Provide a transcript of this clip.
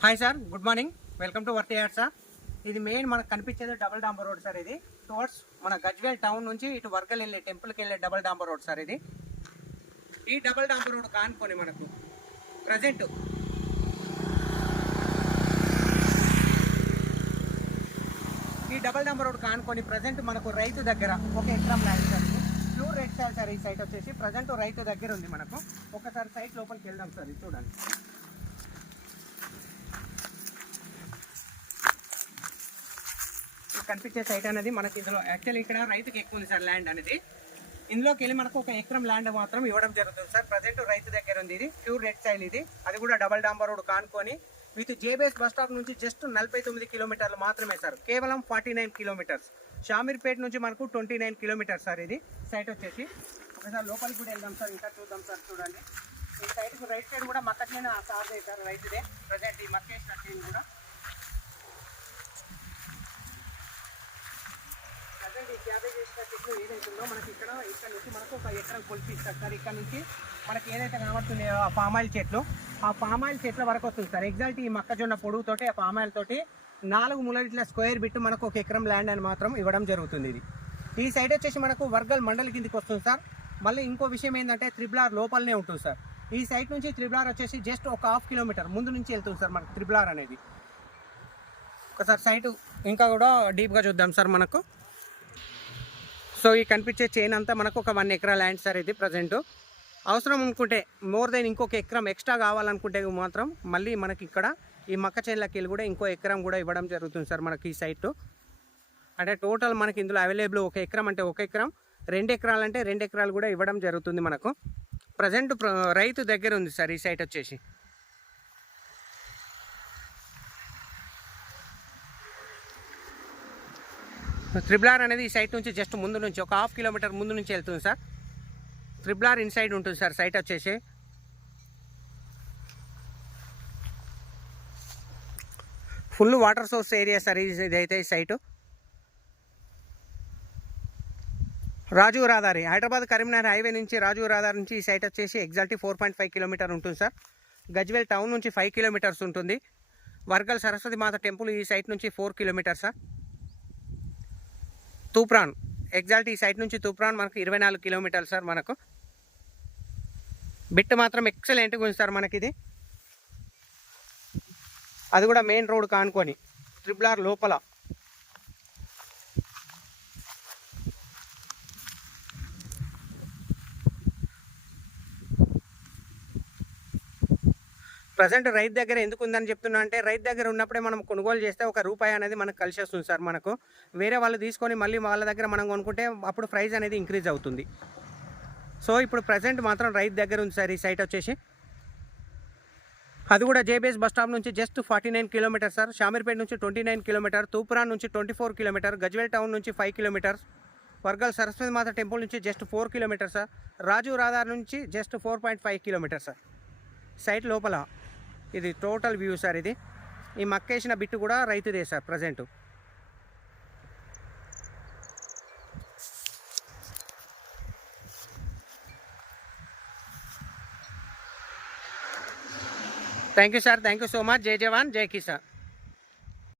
Hi sir, good morning. Welcome to worthy yard sir. ఇది main మనకు కనిపించేది double డాంబర్ రోడ్ సార్. ఇది టువర్డ్స్ మన గజ్వేల్ టౌన్ నుంచి ఇటు వర్గల్ వెళ్ళే టెంపుల్కి వెళ్ళే డబుల్ డాంబర్ రోడ్ సార్. ఇది ఈ డబుల్ డాంబర్ రోడ్ కానుకొని మనకు ప్రజెంట్ మనకు రైతు దగ్గర ఒక ఎకరం land sir. Pure red soil sir. ఈ సైట్ వచ్చేసి ప్రజెంట్ రైతు దగ్గర ఉంది మనకు. ఒకసారి సైట్ లోపలికి వెళ్దాం సార్. ఇది చూడండి. కనిపించే సైట్ అనేది మనకి ఇందులో యాక్చువల్లీ ఇక్కడ రైతుకి ఎక్కువ ఉంది సార్ ల్యాండ్ అనేది. ఇందులోకి వెళ్ళి మనకు ఒక ఎకరం ల్యాండ్ మాత్రం ఇవ్వడం జరుగుతుంది సార్. ప్రజెంట్ రైతు దగ్గర ఉంది. ఇది ప్యూర్ రెడ్ సాయిల్. ఇది అది కూడా డబల్ డాంబర్ రోడ్ కానుకొని విత్ జేబీఎస్ బస్ స్టాప్ నుంచి జస్ట్ 49 కిలోమీటర్లు మాత్రమే సార్. కేవలం 49 కిలోమీటర్స్. షామీర్పేట నుంచి మనకు 29 కిలోమీటర్స్ సార్. ఇది సైట్ వచ్చేసి ఒకసారి లోపలికి కూడా వెళ్దాం సార్. ఇంకా చూద్దాం సార్. చూడండి, ఈ సైట్కి రైట్ సైడ్ కూడా మక్క చేను సార్ సార్ రైతుదే. ప్రజెంట్ ఈ మక్కేసిన చేను కూడా ఈ క్యాబేజ్ వేసిన చెట్లు ఏదైతుందో మనకి ఇక్కడ నుంచి మనకు ఒక ఎకరం కొలిపిస్తారు సార్. ఇక్కడ నుంచి మనకి ఏదైతే కనబడుతున్నాయో ఆ పామాయిల్ చెట్లు, ఆ పామాయిల్ చెట్ల వరకు వస్తుంది సార్. ఎగ్జాక్ట్ ఈ మొక్కజొన్న పొడుగుతోటి ఆ పామాయిల్ తోటి 4 మూలల స్క్వేర్ బిట్ మనకు ఒక ఎకరం ల్యాండ్ అని మాత్రం ఇవ్వడం జరుగుతుంది. ఇది ఈ సైడ్ వచ్చేసి మనకు వర్గల్ మండలి కిందికి వస్తుంది సార్. మళ్ళీ ఇంకో విషయం ఏంటంటే త్రిబుల్ ఆర్ లోపలనే ఉంటుంది సార్. ఈ సైట్ నుంచి త్రిబుల్ ఆర్ వచ్చేసి జస్ట్ ఒక 1/2 కిలోమీటర్ ముందు నుంచి వెళ్తుంది సార్ మనకు త్రిబుల్ ఆర్ అనేది. ఒకసారి సైటు ఇంకా కూడా డీప్గా చూద్దాం సార్. మనకు సో ఈ కనిపించే చైన్ అంతా మనకు ఒక 1 ఎకరా ల్యాండ్ సార్. ఇది ప్రజెంట్ అవసరం అనుకుంటే మోర్ దెన్ ఇంకొక ఎకరం ఎక్స్ట్రా కావాలనుకుంటే మాత్రం మళ్ళీ మనకి ఇక్కడ ఈ మక్క చైన్లకి వెళ్ళి కూడా ఇంకో ఎకరం కూడా ఇవ్వడం జరుగుతుంది సార్ మనకి ఈ సైట్. అంటే టోటల్ మనకి ఇందులో అవైలబుల్ 1 ఎకరం అంటే 1 ఎకరం, 2 ఎకరాలు అంటే 2 ఎకరాలు కూడా ఇవ్వడం జరుగుతుంది మనకు. ప్రజెంట్ రైతు దగ్గర ఉంది సార్ ఈ సైట్ వచ్చేసి. త్రిబుల్ ఆర్ అనేది ఈ సైట్ నుంచి జస్ట్ ముందు నుంచి ఒక 1/2 కిలోమీటర్ ముందు నుంచి వెళ్తుంది సార్. త్రిబుల్ ఆర్ ఇన్సైడ్ ఉంటుంది సార్ సైట్ వచ్చేసి. Full water source area sir ఇదైతే ఈ సైటు. రాజు రహదారి హైదరాబాద్ కరీంనగర్ హైవే నుంచి రాజు రహదారి నుంచి ఈ సైట్ వచ్చేసి ఎగ్జాక్ట్లీ 4.5 కిలోమీటర్ ఉంటుంది సార్. గజ్వేల్ టౌన్ నుంచి 5 కిలోమీటర్స్ ఉంటుంది. వర్గల్ సరస్వతి మాత టెంపుల్ ఈ సైట్ నుంచి 4 కిలోమీటర్స్ సార్. తూప్రాన్ ఎగ్జాక్ట్ ఈ సైట్ నుంచి తూప్రాన్ మనకు 24 కిలోమీటర్లు సార్. మనకు బిట్ మాత్రం ఎక్సలెంట్గా ఉంది సార్ మనకి. ఇది అది కూడా మెయిన్ రోడ్ కానుకొని త్రిబుల్ ఆర్ లోపల. ప్రజెంట్ రైతు దగ్గర ఎందుకు ఉందని చెప్తున్నా అంటే రైతు దగ్గర ఉన్నప్పుడే మనం కొనుగోలు చేస్తే ఒక రూపాయి అనేది మనకు కలిసి వస్తుంది సార్. మనకు వేరే వాళ్ళు తీసుకొని మళ్ళీ వాళ్ళ దగ్గర మనం కొనుక్కుంటే అప్పుడు ప్రైస్ అనేది ఇంక్రీజ్ అవుతుంది. సో ఇప్పుడు ప్రజెంట్ మాత్రం రైతు దగ్గర ఉంది సార్ ఈ సైట్ వచ్చేసి. అది కూడా జేబీఎస్ బస్ స్టాప్ నుంచి జస్ట్ 49 కిలోమీటర్ సార్. షామీర్పేట నుంచి 29 కిలోమీటర్, తూప్రాన్ నుంచి 24 కిలోమీటర్, గజ్వేల్ టౌన్ నుంచి 5 కిలోమీటర్స్, వర్గల్ సరస్వతి మాత టెంపుల్ నుంచి జస్ట్ 4 కిలోమీటర్ సార్. రాజు రహదారి నుంచి జస్ట్ 4.5 కిలోమీటర్ సార్. సైట్ లోపల ఇది టోటల్ వ్యూ సార్. ఇది ఈ మక్కేసిన బిట్టు కూడా రైతుదే sir present. Thank you sir. Thank you so much. జై జవాన్ జై కిసాన్.